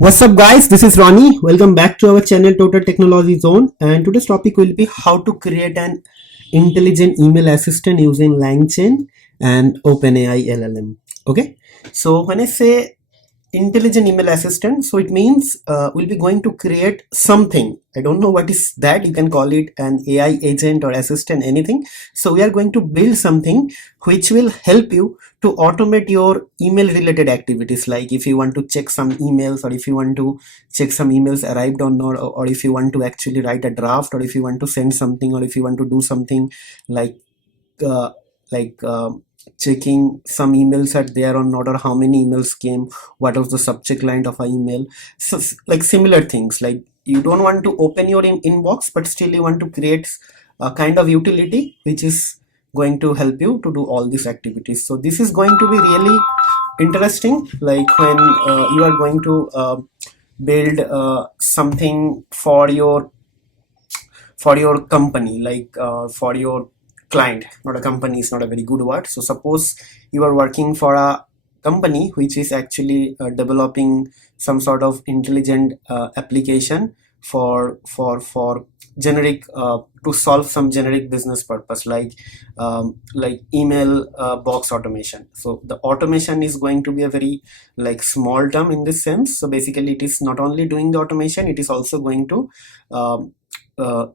What's up guys, this is Ronnie. Welcome back to our channel Total Technology Zone, and today's topic will be how to create an intelligent email assistant using Langchain and OpenAI LLM. Okay, so when I say intelligent email assistant, so it means we'll be going to create something. I don't know what is that. You can call it an AI agent or assistant, anything. So we are going to build something which will help you to automate your email related activities, like if you want to check some emails, or if you want to check some emails arrived or not, or if you want to actually write a draft, or if you want to send something, or if you want to do something like uh, like checking some emails are there or not, or how many emails came, what was the subject line of an email. So like similar things, like you don't want to open your inbox, but still you want to create a kind of utility which is going to help you to do all these activities. So this is going to be really interesting, like when you are going to build something for your company, like for your client. Not a company is not a very good word. So suppose you are working for a company which is actually developing some sort of intelligent application for generic to solve some generic business purpose, like email box automation. So the automation is going to be a very like small term in this sense. So basically it is not only doing the automation, it is also going to um, uh,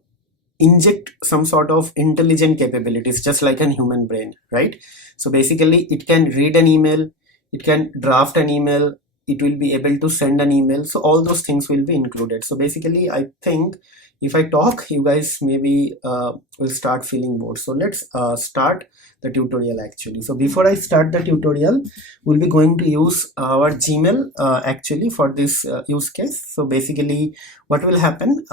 inject some sort of intelligent capabilities, just like a human brain, right? So basically it can read an email, it can draft an email, it will be able to send an email. So all those things will be included. So basically I think if I talk, you guys maybe will start feeling bored. So let's start the tutorial actually. So before I start the tutorial, we'll be going to use our Gmail actually for this use case. So basically what will happen,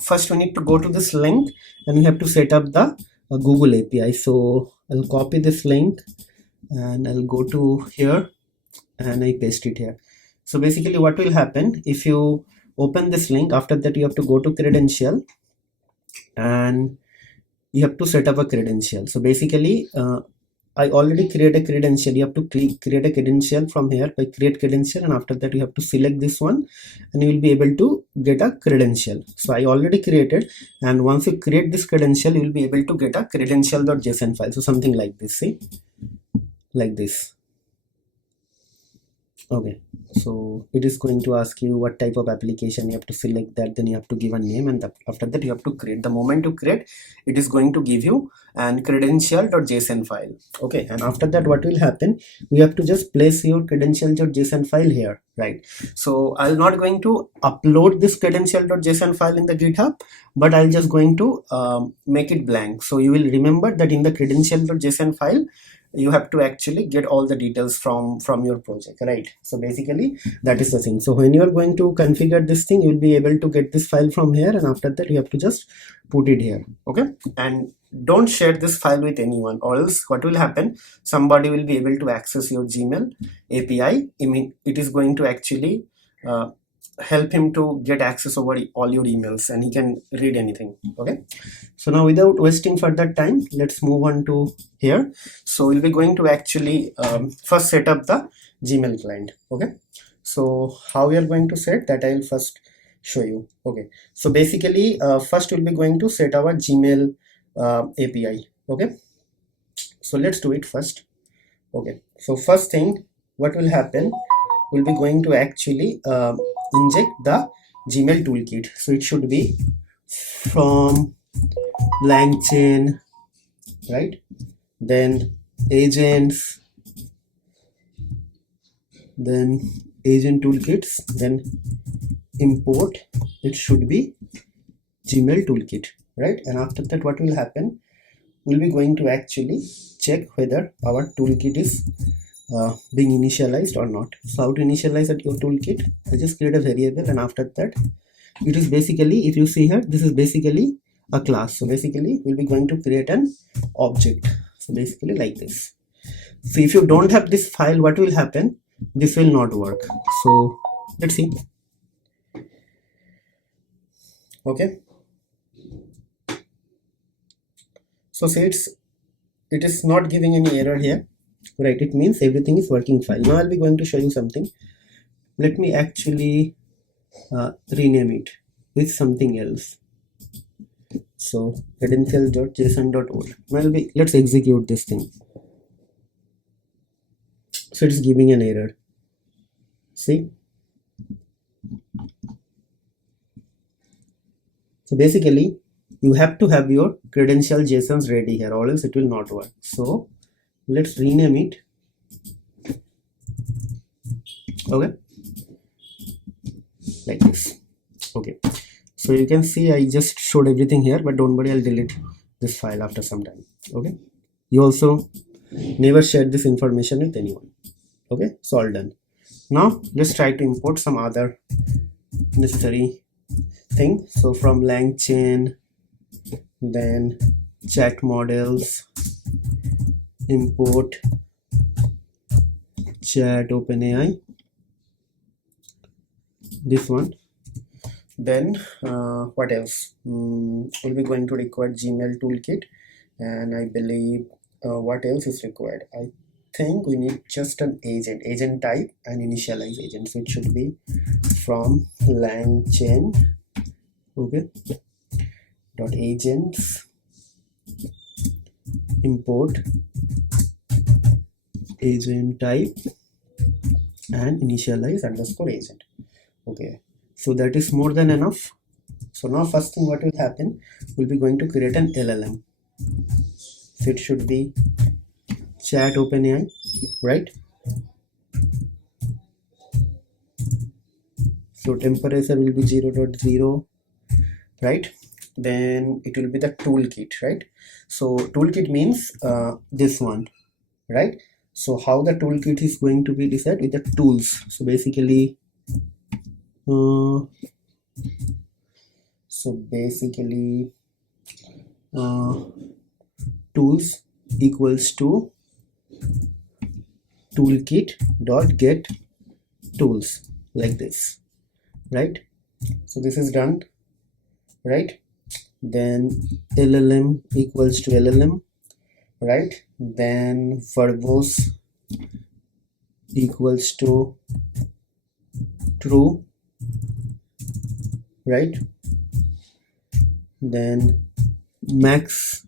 first we need to go to this link, and we have to set up the Google API. So I'll copy this link and I'll go to here and I paste it here. So basically what will happen, if you open this link, after that you have to go to credential and you have to set up a credential. So basically I already create a credential. You have to create a credential from here by create credential, and after that you have to select this one and you will be able to get a credential. So I already created, and once you create this credential you will be able to get a credential.json file. So something like this, see, like this. Okay, so it is going to ask you what type of application. You have to select that, then you have to give a name, and after that you have to create. The moment you create, it is going to give you an credential.json file. Okay, and after that what will happen, we have to just place your credential.json file here, right? So I'm not going to upload this credential.json file in the GitHub, but I'll just going to make it blank. So you will remember that in the credential.json file you have to actually get all the details from your project, right? So basically that is the thing. So when you are going to configure this thing, you will be able to get this file from here, and after that you have to just put it here. Okay, and don't share this file with anyone, or else what will happen, somebody will be able to access your Gmail API. I mean, it is going to actually help him to get access over all your emails, and he can read anything. Okay, so now without wasting further time, let's move on to here. So we'll be going to actually first set up the Gmail client. Okay, so how we are going to set that, I'll first show you. Okay, so basically first we'll be going to set our Gmail API. Okay, so let's do it first. Okay, so first thing what will happen, we'll be going to actually inject the Gmail toolkit. So it should be from Langchain, right? Then agents, then agent toolkits, then import. It should be Gmail toolkit, right? And after that what will happen, we'll be going to actually check whether our toolkit is being initialized or not. So how to initialize your toolkit, I just create a variable, and after that it is basically, if you see here, this is basically a class. So basically we'll be going to create an object. So basically like this. So if you don't have this file, what will happen, this will not work. So let's see. Okay, so say it is not giving any error here, right? It means everything is working fine. Now I'll be going to show you something. let me actually rename it with something else. So credentials.json.old. Well, let's execute this thing. So it's giving an error. See? So basically, you have to have your credential JSONs ready here, or else it will not work. So let's rename it. Okay, like this. Okay, so you can see I just showed everything here, but don't worry, I'll delete this file after some time. Okay, you also never share this information with anyone. Okay, so all done. Now let's try to import some other necessary thing. So from Langchain, then chat models, import chat OpenAI, this one. Then what else? We'll be going to require Gmail toolkit, and I believe what else is required? I think we need just an agent type and initialize agent. So it should be from Langchain, okay, dot agents, import agent type and initialize underscore agent. Okay, so that is more than enough. So now first thing what will happen, we'll be going to create an LLM. So it should be chat OpenAI, right? So temperature will be 0.0, right? Then it will be the toolkit, right? So toolkit means this one, right? So how the toolkit is going to be decided with the tools. So basically tools equals to toolkit dot get tools, like this, right? So this is done, right? Then LLM equals to LLM, right? Then verbose equals to true, right? Then max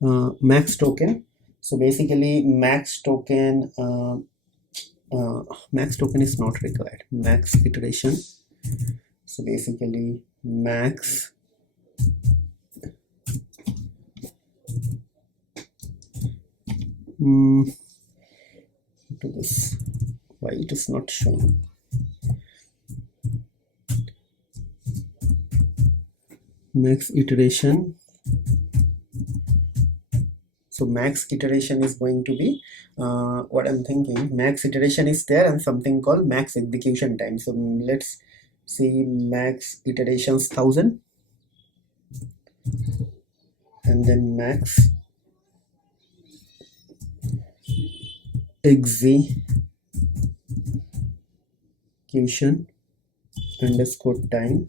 token. So basically max token is not required. Max iteration. So basically max to this. Why it is not showing? Max iteration. So max iteration is going to be what I'm thinking. Max iteration is there and something called max execution time. So let's see, max iterations 1000, and then max execution underscore time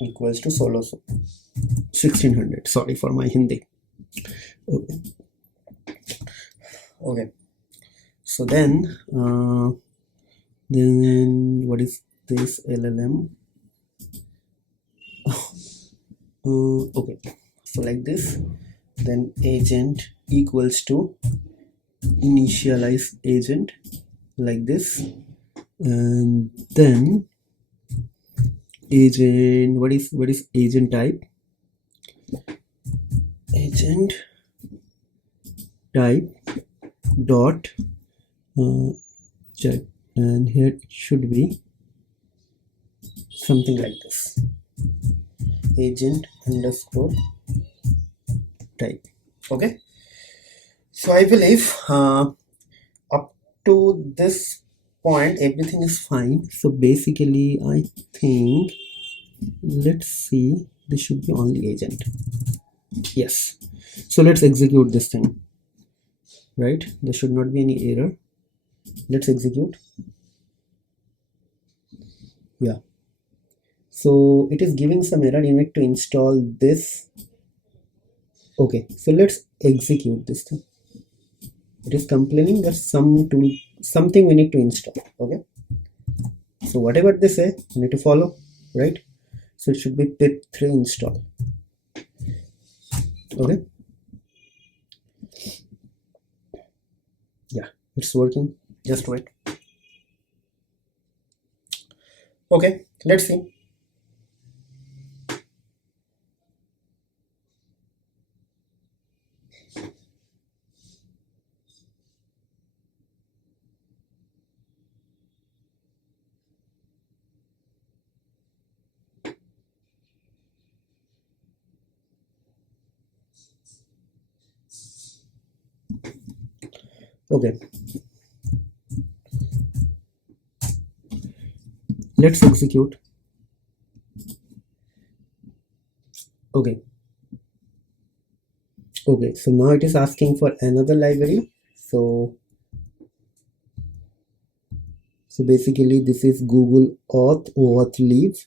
equals to solo 1600. Sorry for my Hindi. Okay. So then what is this LLM? Okay, so like this. Then agent equals to initialize agent, like this. And then agent, what is agent type? Agent type dot chat, and here it should be something like this, agent underscore type. Okay, so I believe up to this point everything is fine. So basically I think, let's see, this should be only agent. Yes, so let's execute this thing, right? There should not be any error. Let's execute. Yeah, so it is giving some error. You need to install this. Okay, so let's execute this thing. It is complaining that some tool something we need to install. Okay, so whatever they say we need to follow, right? So it should be pip3 install. Okay, yeah, it's working. Just wait. Okay, let's see. Okay, let's execute. Okay, okay, so now it is asking for another library. So basically this is Google auth leave.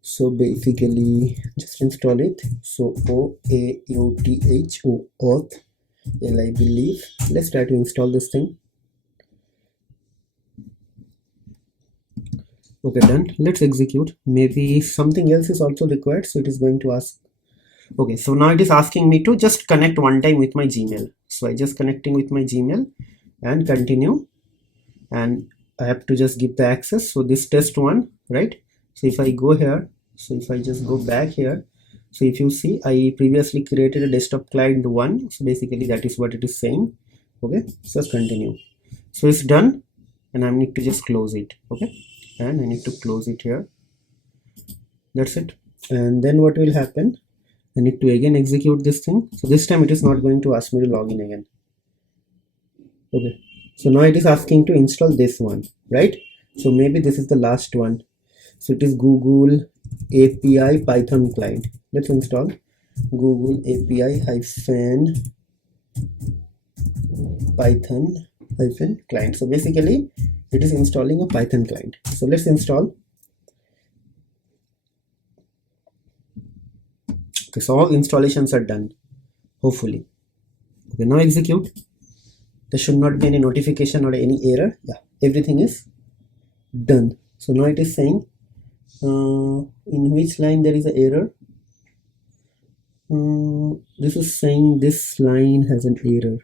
So basically just install it. So auth I believe. Let's try to install this thing. Okay, done. Let's execute. Maybe something else is also required, so it is going to ask. Okay, so now it is asking me to just connect one time with my Gmail. So I just connecting with my Gmail and continue, and I have to just give the access. So this test one, right? So if I go here, so if I just go back here, so if you see, I previously created a desktop client one. So basically that is what it is saying. Okay, so continue. So it's done, and I need to just close it. Okay, and I need to close it here. That's it. And then what will happen? I need to again execute this thing. So this time it is not going to ask me to log in again. Okay, so now it is asking to install this one, right? So maybe this is the last one. So it is Google API Python client. Let's install Google API hyphen Python hyphen client. So basically it is installing a Python client. So let's install. Okay, so all installations are done, hopefully. Okay, now execute. There should not be any notification or any error. Yeah, everything is done. So now it is saying in which line there is an error. This is saying this line has an error.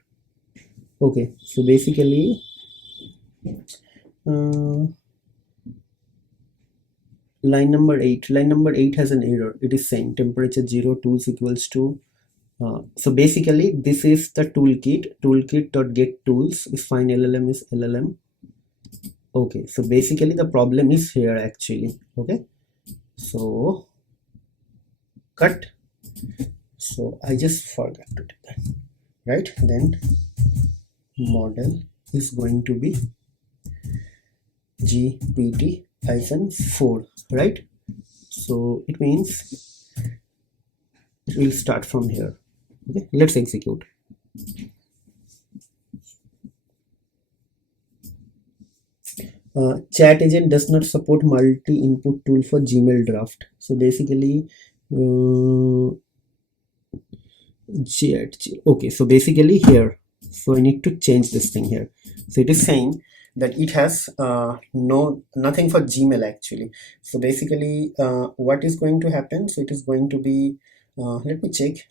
Okay, so basically line number 8 has an error. It is saying temperature 0 tools equals to so basically this is the toolkit.get tools is fine, LLM is LLM. Okay, so basically the problem is here actually. Okay, so cut. So I just forgot to do that, right? Then model is going to be GPT-4, right? So it means we'll start from here. Okay, let's execute. Chat agent does not support multi-input tool for Gmail draft. So basically okay, so basically here, so I need to change this thing here. So it is saying that it has nothing for Gmail actually. So basically what is going to happen, so it is going to be let me check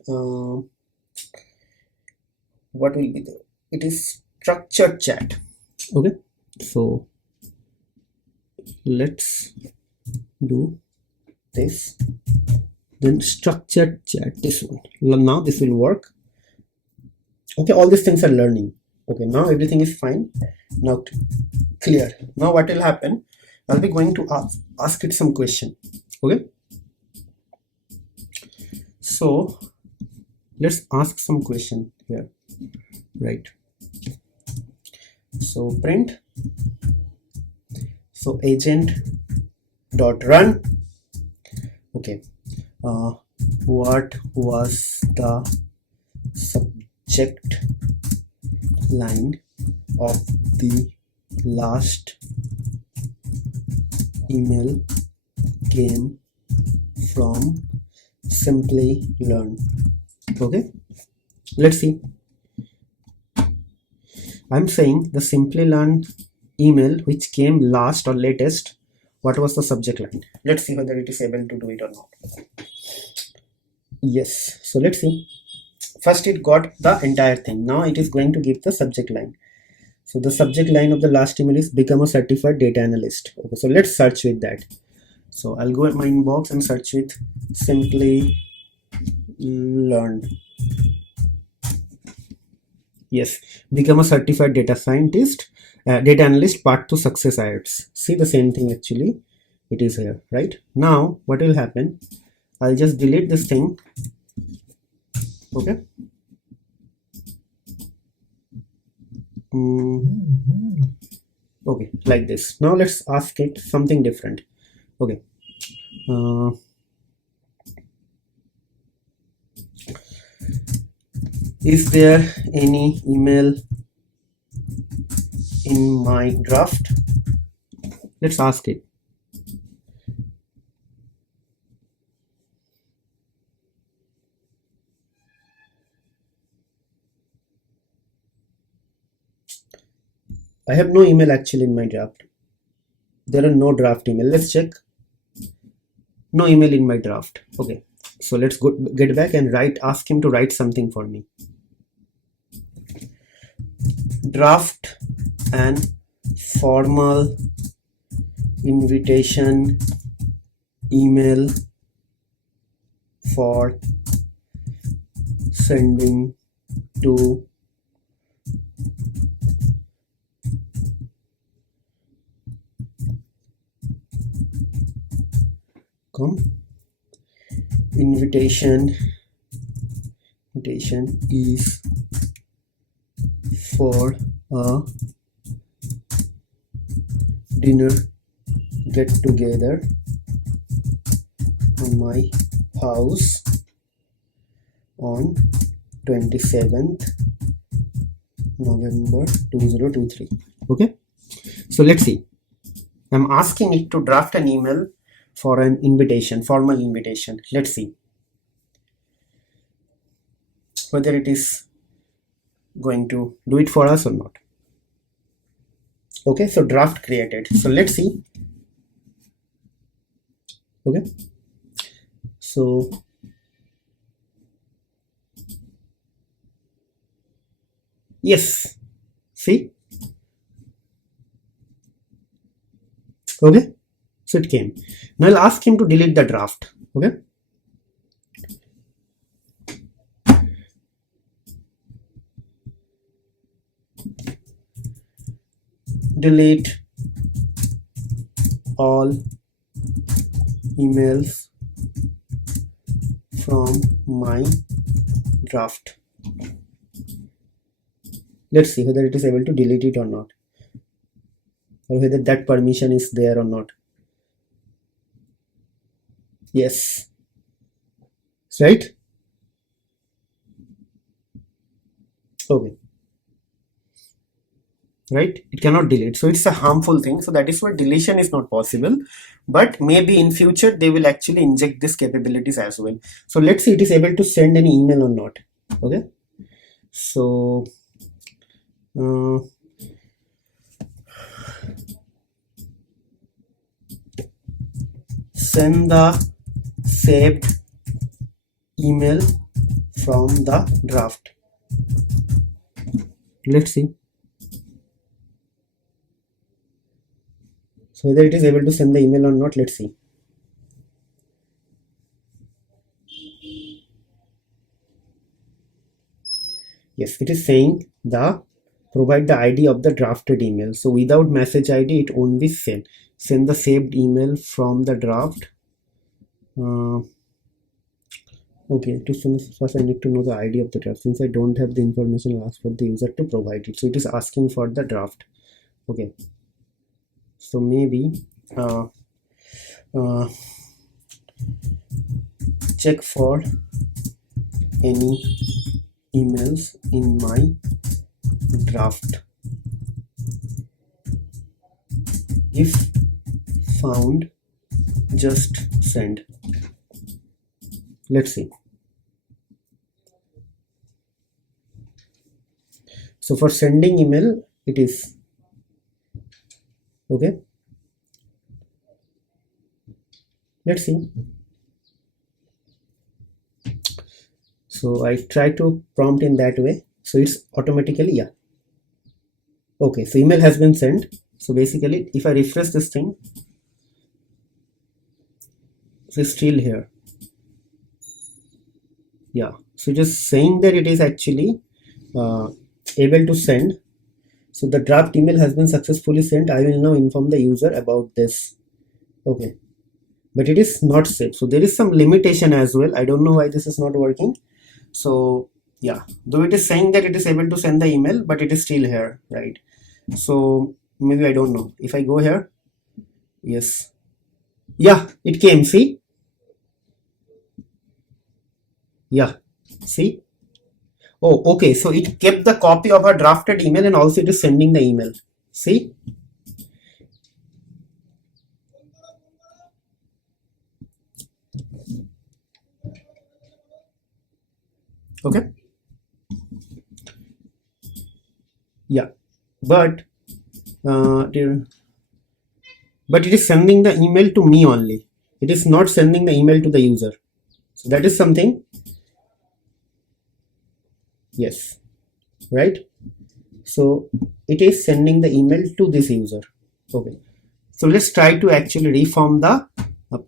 what will be there. It is structured chat. Okay, so let's do this, then structured chat, this one. Now this will work. Okay, all these things are learning. Okay, now everything is fine. Now clear. Now what will happen, I'll be going to ask it some question. Okay, so let's ask some question here, right? So print, so agent dot run. Okay, what was the subject line of the last email came from simply learn. Okay, let's see. I'm saying the simply learned email which came last or latest, what was the subject line? Let's see whether it is able to do it or not. Yes, so let's see. First it got the entire thing. Now it is going to give the subject line. So the subject line of the last email is become a certified data analyst. Okay, so let's search with that. So I'll go at my inbox and search with simply learned. Yes, become a certified data scientist, data analyst, part to success IELTS. See the same thing actually. It is here, right? Now what will happen? I'll just delete this thing. Okay. Okay, like this. Now let's ask it something different. Okay. Is there any email in my draft? Let's ask it. I have no email actually in my draft. There are no draft email. Let's check. No email in my draft. Okay, so let's get back and ask him to write something for me. Draft an formal invitation email for sending to invitation is for a dinner get together on my house on 27th November 2023. Okay, so let's see. I'm asking it to draft an email for an invitation, formal invitation. Let's see whether it is going to do it for us or not. Okay, so draft created. So let's see. Okay, so yes, see. Okay, so it came. Now I'll ask him to delete the draft. Okay, delete all emails from my draft. Let's see whether it is able to delete it or not, or whether that permission is there or not. Yes, right? Okay, right, it cannot delete, so it's a harmful thing. So that is why deletion is not possible, but maybe in future they will actually inject these capabilities as well. So let's see it is able to send any email or not. Okay, so send the saved email from the draft. Let's see. So whether it is able to send the email or not, let's see. Yes, it is saying provide the ID of the drafted email. So without message ID, it won't be sent. Send the saved email from the draft. Okay, to send first I need to know the ID of the draft. Since I don't have the information, I'll ask for the user to provide it. So it is asking for the draft. Okay, so maybe check for any emails in my draft. If found, just send. Let's see. So for sending email it is okay. Let's see. So I try to prompt in that way, so it's automatically, yeah, okay. So email has been sent. So basically if I refresh this thing, it's still here, yeah. So just saying that it is actually uh, able to send. So the draft email has been successfully sent. I will now inform the user about this. Okay, but it is not safe. So there is some limitation as well. I don't know why this is not working. So yeah, though it is saying that it is able to send the email, but it is still here, right? So maybe I don't know. If I go here, yes, yeah, it came. See, yeah, see. Oh, okay. So it kept the copy of a drafted email and also it is sending the email. See, okay, yeah, but dear, but it is sending the email to me only. It is not sending the email to the user. So that is something. Yes, right. So it is sending the email to this user. Okay. So let's try to actually reform the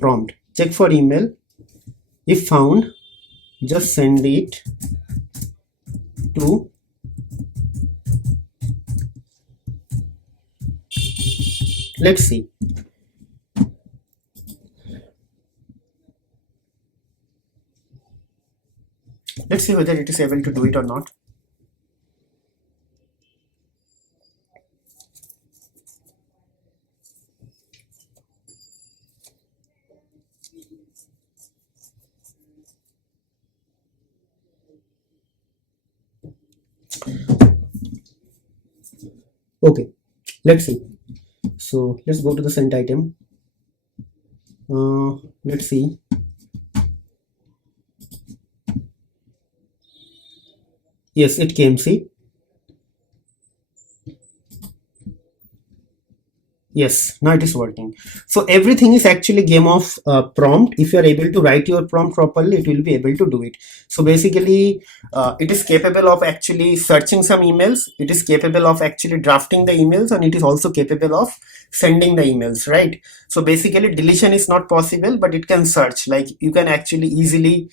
prompt. Check for email. If found, just send it to, let's see. Let's see whether it is able to do it or not. Okay, let's see. So let's go to the sent item. Let's see. Yes, it came. See. Yes, now it is working. So everything is actually game of prompt. If you are able to write your prompt properly, it will be able to do it. So basically, it is capable of actually searching some emails. It is capable of actually drafting the emails, and it is also capable of sending the emails, right? So basically, deletion is not possible, but it can search. Like you can actually easily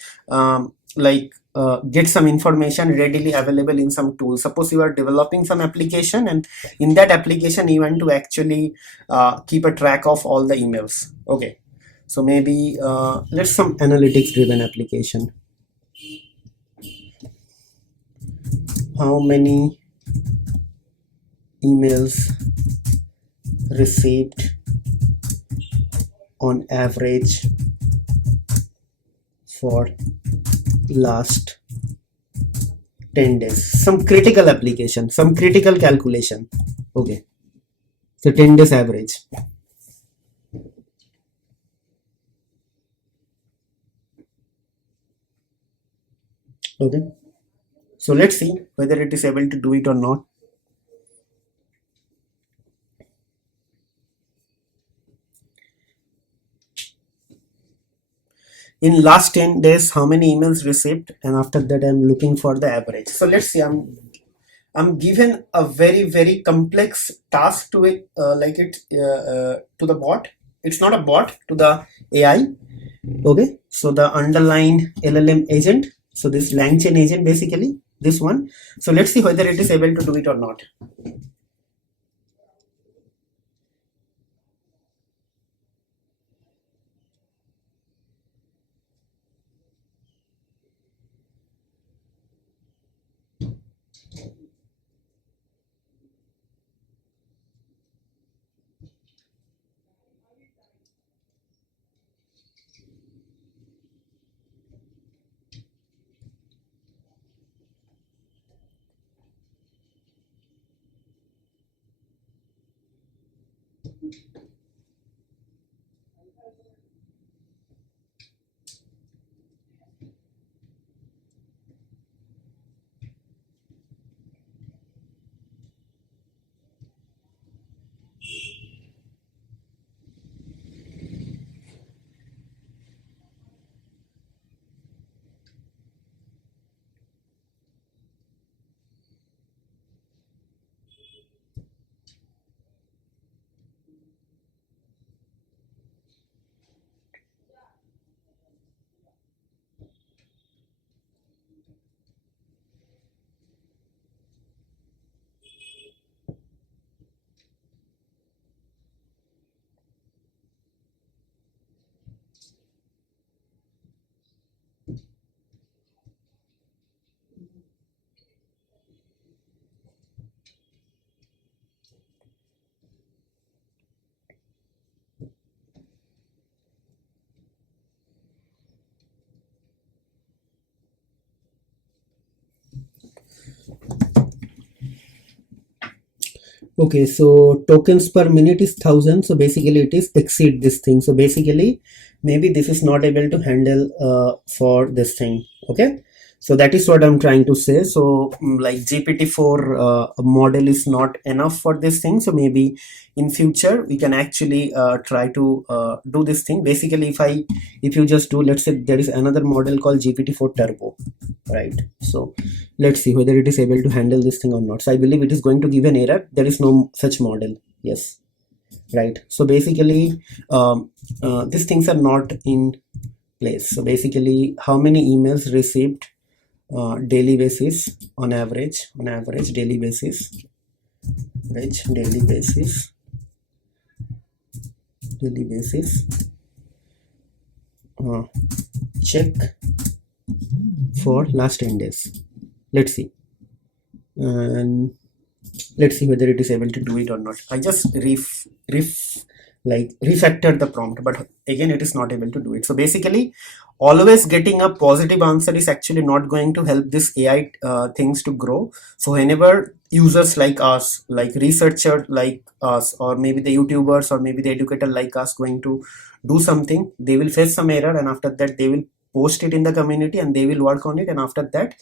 get some information readily available in some tool. Suppose you are developing some application, and in that application you want to actually keep a track of all the emails. Okay, so maybe let's some analytics driven application. How many emails received on average for last 10 days? Some critical application, some critical calculation. Okay, so 10 days average. Okay, so let's see whether it is able to do it or not. In last 10 days, how many emails received, and after that I'm looking for the average. So let's see. I'm given a very complex task to it, to the bot. It's not a bot, to the AI. Okay, so the underlying LLM agent. So this Langchain agent, basically this one. So let's see whether it is able to do it or not. Okay, so tokens per minute is 1000. So basically it is exceed this thing. So basically maybe this is not able to handle for this thing. Okay. So that is what I'm trying to say. So like GPT-4 model is not enough for this thing. So maybe in future we can actually try to do this thing. Basically, if you just do, let's say there is another model called GPT-4 Turbo, right? So let's see whether it is able to handle this thing or not. So I believe it is going to give an error. There is no such model. Yes, right. So basically these things are not in place. So basically how many emails received daily basis, on average daily basis, daily basis, uh, check for last 10 days. Let's see. And let's see whether it is able to do it or not. I just refactored the prompt, but again it is not able to do it. So basically always getting a positive answer is actually not going to help this AI things to grow. So whenever users like us, like researcher like us, or maybe the YouTubers or maybe the educator like us going to do something, they will face some error, and after that they will post it in the community and they will work on it, and after that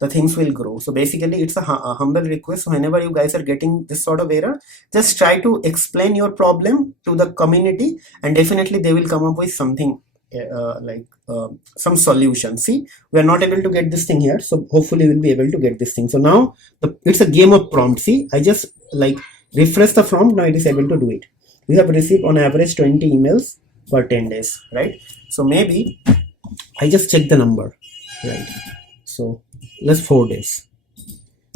the things will grow. So basically it's a humble request. So whenever you guys are getting this sort of error, just try to explain your problem to the community, and definitely they will come up with something some solution. See, we are not able to get this thing here, so hopefully we'll be able to get this thing. So now it's a game of prompt. See, I just like refresh the prompt. Now it is able to do it. We have received on average 20 emails per 10 days, right? So maybe I just check the number, right? So let's 4 days.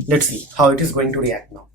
Let's see how it is going to react now.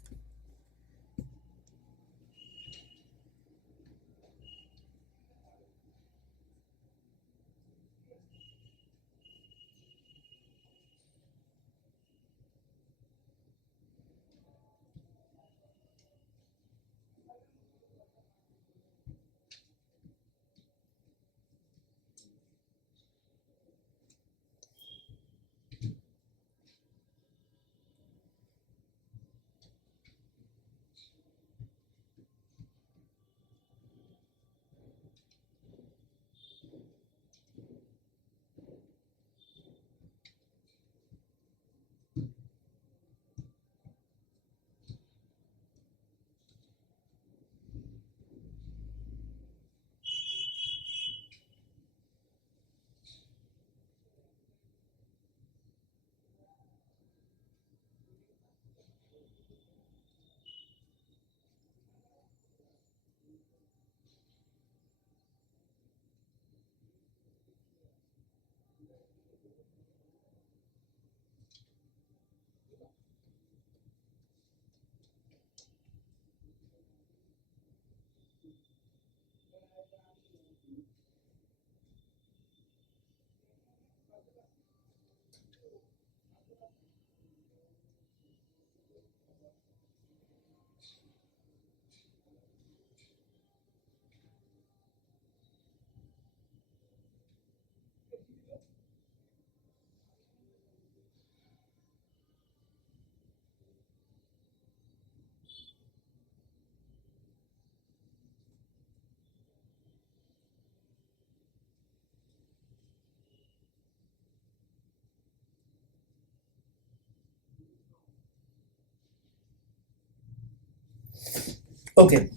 Okay,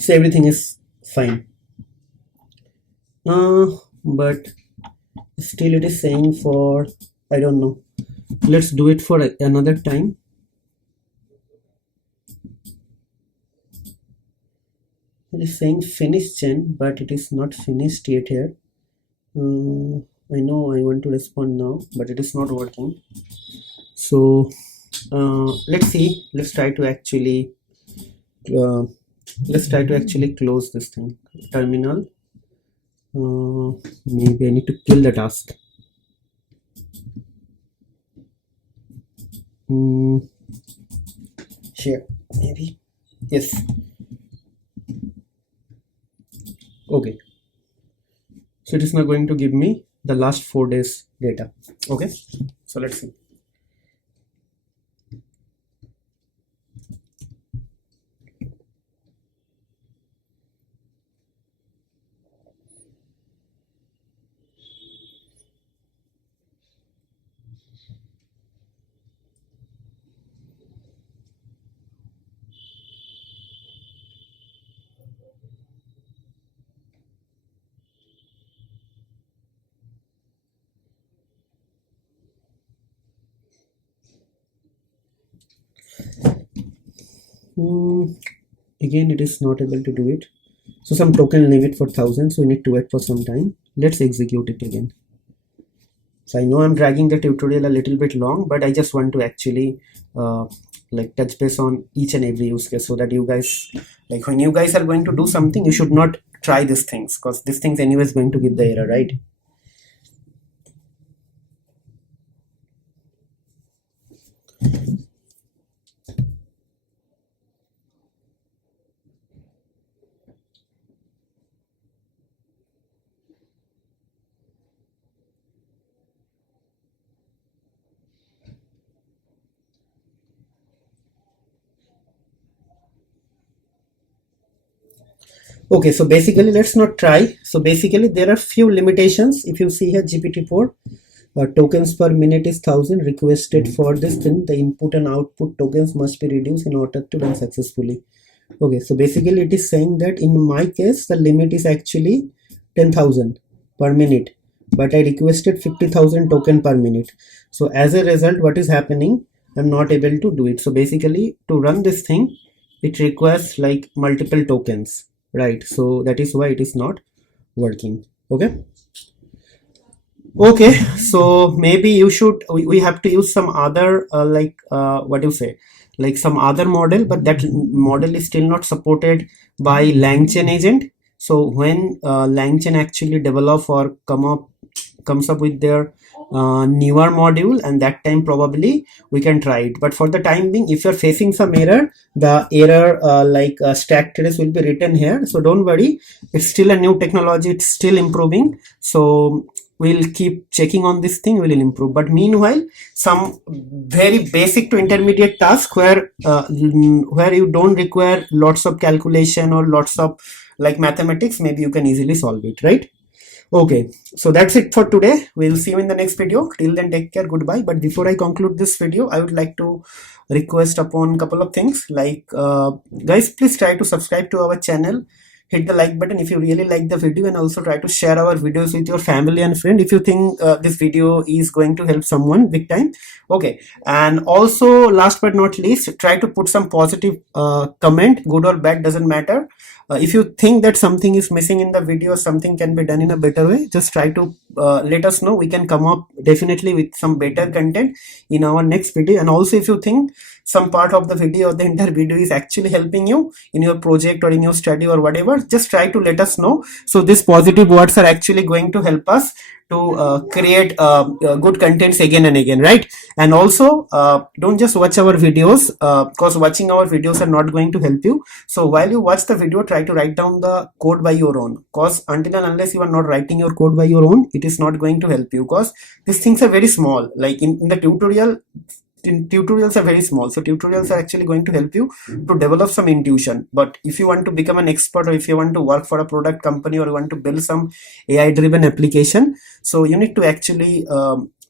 so everything is fine. But still it is saying for, I don't know. Let's do it for another time. It is saying finish gen, but it is not finished yet here. I know I want to respond now, but it is not working. So let's see. Let's try to actually close this thing. Terminal. Maybe I need to kill the task. Share, maybe. Yes. Okay. So it is now going to give me the last 4 days data. Okay. So let's see. Again it is not able to do it. So some token limit for 1000, so we need to wait for some time. Let's execute it again. So I know I'm dragging the tutorial a little bit long, but I just want to actually like touch base on each and every use case, so that you guys, like when you guys are going to do something, you should not try these things, because these things anyway is going to give the error, right? Okay, so basically let's not try. So basically there are few limitations. If you see here GPT-4, tokens per minute is 1000 requested for this thing. The input and output tokens must be reduced in order to run successfully. Okay, so basically it is saying that in my case the limit is actually 10,000 per minute, but I requested 50,000 token per minute. So as a result, what is happening, I'm not able to do it. So basically to run this thing, it requires like multiple tokens, right? So that is why it is not working. Okay, so maybe you should, we have to use some other what do you say, like some other model, but that model is still not supported by Langchain agent. So when Langchain actually develop or comes up with their newer module, and that time probably we can try it. But for the time being, if you're facing some error, the error stack trace will be written here, so don't worry, it's still a new technology, it's still improving. So we'll keep checking on this thing, we'll improve. But meanwhile, some very basic to intermediate task where you don't require lots of calculation or lots of like mathematics, maybe you can easily solve it, right? Okay, so that's it for today. We'll see you in the next video. Till then, take care, goodbye. But before I conclude this video, I would like to request upon a couple of things, like guys, please try to subscribe to our channel, hit the like button if you really like the video, and also try to share our videos with your family and friend if you think this video is going to help someone big time. Okay, and also last but not least, try to put some positive comment, good or bad, doesn't matter. If you think that something is missing in the video, something can be done in a better way, just try to let us know. We can come up definitely with some better content in our next video. And also if you think some part of the video or the entire video is actually helping you in your project or in your study or whatever, just try to let us know. So these positive words are actually going to help us to create good contents again and again, right? And also don't just watch our videos, because watching our videos are not going to help you. So while you watch the video, try to write down the code by your own, because until and unless you are not writing your code by your own, it is not going to help you, because these things are very small. Like in the tutorials are very small, so tutorials are actually going to help you to develop some intuition. But if you want to become an expert, or if you want to work for a product company, or you want to build some AI driven application, so you need to actually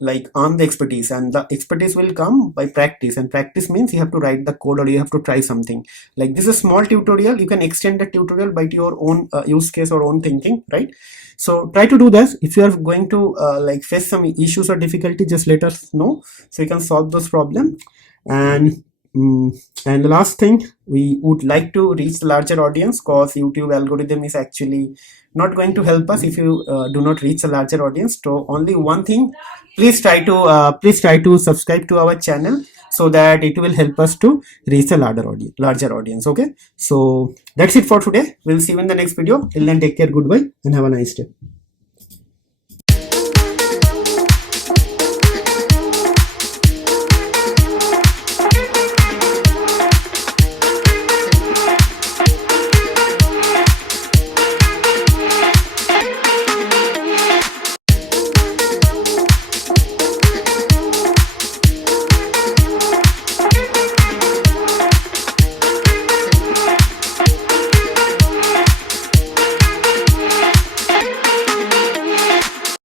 like earn the expertise, and the expertise will come by practice. And practice means you have to write the code, or you have to try something. Like this is a small tutorial, you can extend the tutorial by to your own use case or own thinking, right? So try to do this. If you are going to like face some issues or difficulty, just let us know, so you can solve those problems. And and the last thing, we would like to reach the larger audience, because YouTube algorithm is actually not going to help us if you do not reach a larger audience. So only one thing, please try to subscribe to our channel, so that it will help us to reach a larger audience. Okay, so that's it for today. We'll see you in the next video. Till then, take care, goodbye, and have a nice day.